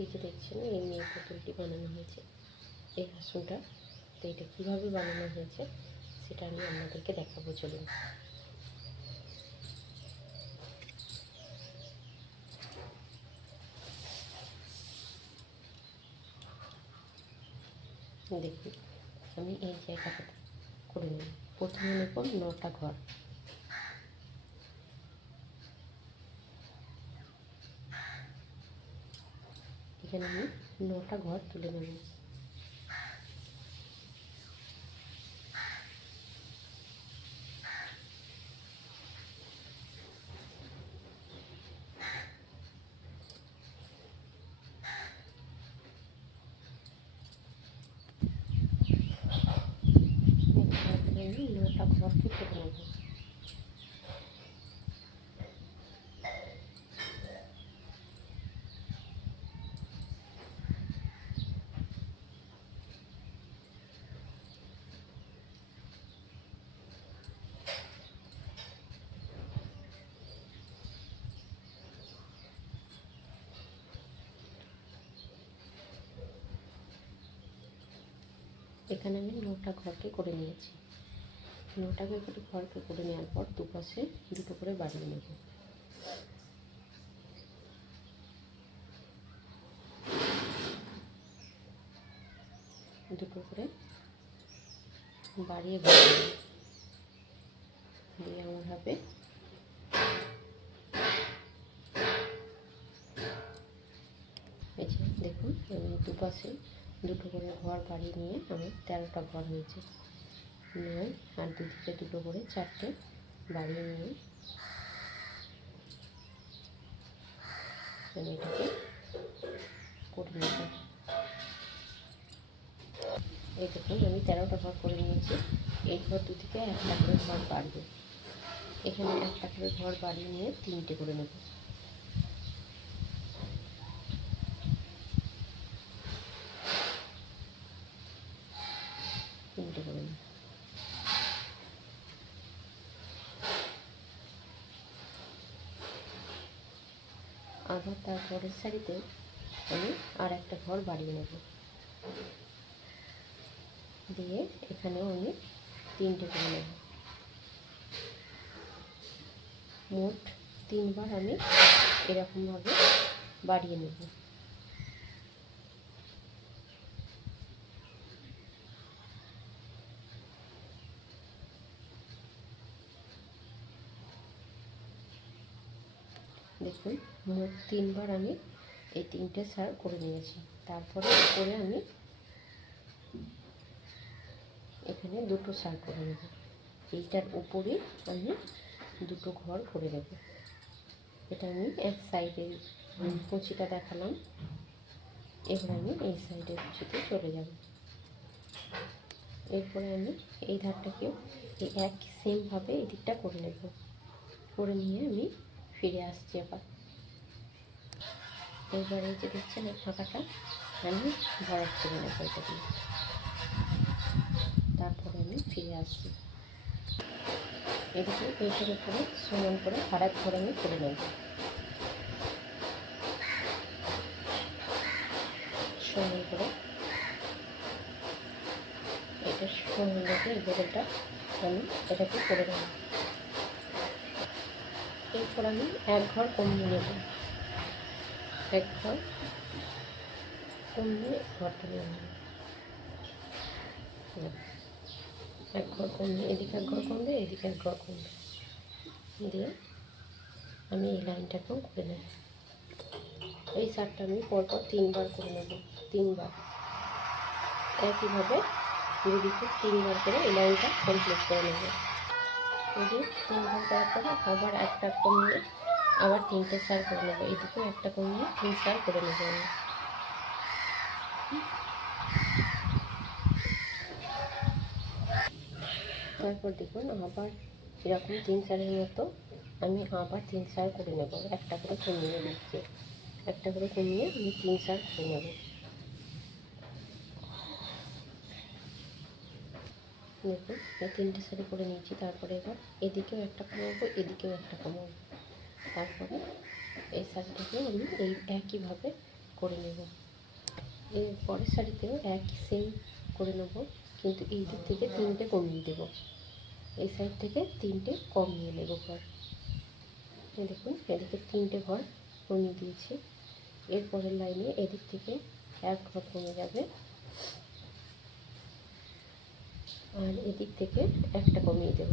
এই যে দেখছেন এই মেয়ে পুতুলটি বানানো হয়েছে, এই হাসুনটা। তো এটা কীভাবে বানানো হয়েছে সেটা আমি আপনাদেরকে দেখাবো, চলুন। দেখুন আমি এই জায়গাটা করে নিই। প্রথমে নেব 9টা ঘর। এখানে আমি 9টা ঘর তুলে নেব। আমি 9টা ঘরকে কেটে নেব। এখানে আমি 9টা ঘরকে করে নিয়েছি। 9টা ঘরকে করে নেওয়ার পর দুপাশে দুটো করে বাড়িয়ে নেব। দুটো করে বাড়িয়ে দিয়ে আমার হবে এই যে দেখুন, আমি দুপাশে দুটো করে ঘর বাড়িয়ে নিয়ে আমার 13টা ঘর হয়েছে। 9 আর দুদিকে দুটো করে 4টে বাড়িয়ে নিয়ে আমি এটাকে করে নেব। এই দেখুন আমি 13টা ঘর করে নিয়েছি। এই ঘর দুদিকে একটা করে ঘর বাড়বে। এখানে একটা করে ঘর বাড়িয়ে নিয়ে 3টে করে নেব। আবার তারপরের সারিতে আমি আর একটা ঘর বাড়িয়ে নেব, দিয়ে এখানেও আমি 3টে করে নেব। মোট 3বার আমি এরকমভাবে বাড়িয়ে নেব। দেখুন মোট 3বার আমি এই 3টে সার করে নিয়েছি। তারপরে উপরে আমি এখানে দুটো সার করে নেব। এইটার উপরে আমি দুটো ঘর করে নেব। এটা আমি এক সাইডের কুচিটা দেখালাম, এবার আমি এই সাইডের কুচিতে চলে যাব। এরপরে আমি এই ধারটাকেও এই এক সেমভাবে এই দিকটা করে নেব। করে নিয়ে আমি ফিরে আসছি আবার। এবারে যে দেখছেন এই ফাঁকাটা আমি ভরাট করে নেব এটা দিয়ে। তারপরে আমি ফিরে আসছি। এদিকে এইটার উপরে সমান করে ফারাক করে আমি করে নেব। সমান করে এটা সমান রেখে এই বেড়েটা আমি এটাকে করে নেব। এরপর আমি এক ঘর কমিয়ে নেব। এক ঘর কমিয়ে ঘরটা নিয়ে নেব। এক ঘর কমবে, এদিকে এক ঘর কমবে, এদিকে এক ঘর কমবে, দিয়ে আমি এই লাইনটাকেও করে নেব। এই সারটা আমি পরপর 3বার করে নেব। 3বার একইভাবে দুদিকে 3বার করে এই লাইনটা কমপ্লিট করে নেব। এই যে 3বার করার পরে আবার একটা কমিয়ে আবার 3টে সার করে নেব। এদিকেও একটা কমিয়ে 3 সার করে নেব আমি। তারপর দেখুন আবার এরকম 3 সারের মতো আমি আবার 3 সার করে নেব। একটা করে কমিয়ে নিচ্ছি, একটা করে কমিয়ে আমি 3 সার করে নেব। দেখুন এই 3টে সারি করে নিয়েছি। তারপরে এবার এদিকেও একটা কমাবো, এদিকেও একটা কমাবো। তারপরে এই সারিটাকেও আমি এই একইভাবে করে নেব। এর পরের শাড়িতেও একই সেম করে নেব, কিন্তু এই দিক থেকে 3টে কমিয়ে দেব, এই সাইড থেকে 3টে কমিয়ে নেব ঘর। দেখুন এদিকে 3টে ঘর কমিয়ে দিয়েছি। এর পরের লাইনে এদিক থেকে 1 ঘর কমে যাবে, আর এদিক থেকে একটা কমিয়ে দেব।